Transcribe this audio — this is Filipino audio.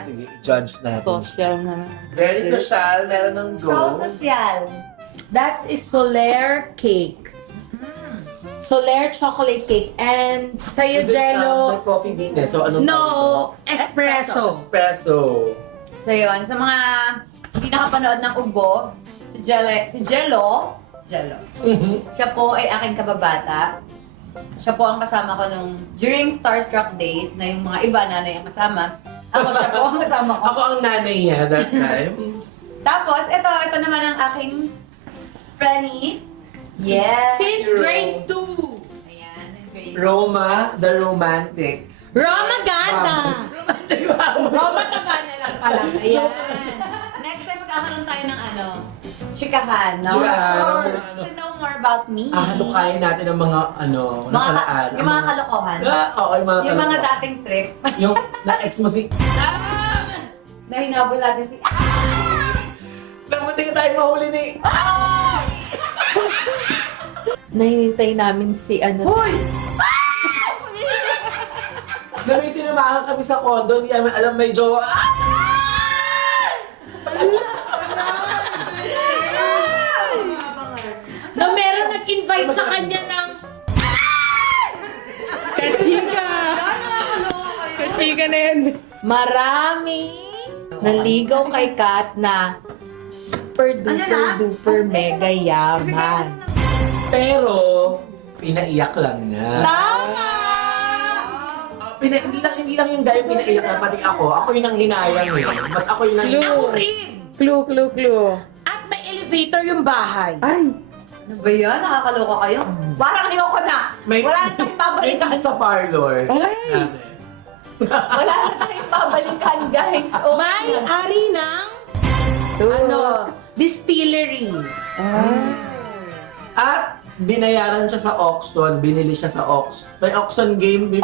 Sige, judge natin. Social naman. Very social, meron ng go. So social. That is Soler cake. Soler chocolate cake. And sa'yo, This is, Jello, may coffee bean eh. So, anong no, tawag espresso. dito? Espresso. So yun, sa mga hindi nakapanood ng Ugbo, si Jello, siya po ay aking kababata. Siya po ang kasama ko during Starstruck Days na yung mga iba nanay ang kasama. Ako siya po ang kasama ko. Ako ang nanay niya that time. Tapos, ito naman ang aking Frenny. Yes. Since grade 2. Ayan, since grade Roma, the romantic. Roma Gana. Romantic ba? Roma Gana lang pala. Ayan. Next time magkakaroon tayo ng chikahan, no? Chikahan, Or ano. to know more about me. Halukayin natin ang mga nakaraan. Yung mga kalokohan. Oo, yung mga Yung mga kalokohan. dating trip. Yung na-ex mo si... Na hinabol natin si... Namunti ka tayo mahuli ni... Nahinintay namin si Hoy! Na may sinamahan kami sa condo, hindi namin alam may jowa. na meron nag-invite sa kanya ng Kachika! Kachika na yan. Marami naligaw kay Kat na super duper duper mega yaman. Pero, pinaiyak lang niya. Tama! Hindi lang yung guy pinaiyak na, pati ako. Ako yung nanghinayang eh. Mas ako yung Clue. nanghinayang. Ako rin. Clue. At may elevator yung bahay. Ay! Ano ba yan? Nakakaloka kayo? Parang ayoko na. Wala na tayong babalikan. Sa parlor. Ay! Natin. Wala na tayong babalikan, guys. Okay. May ari ng distillery. At binayaran siya sa auction. Binili siya sa auction. May auction game.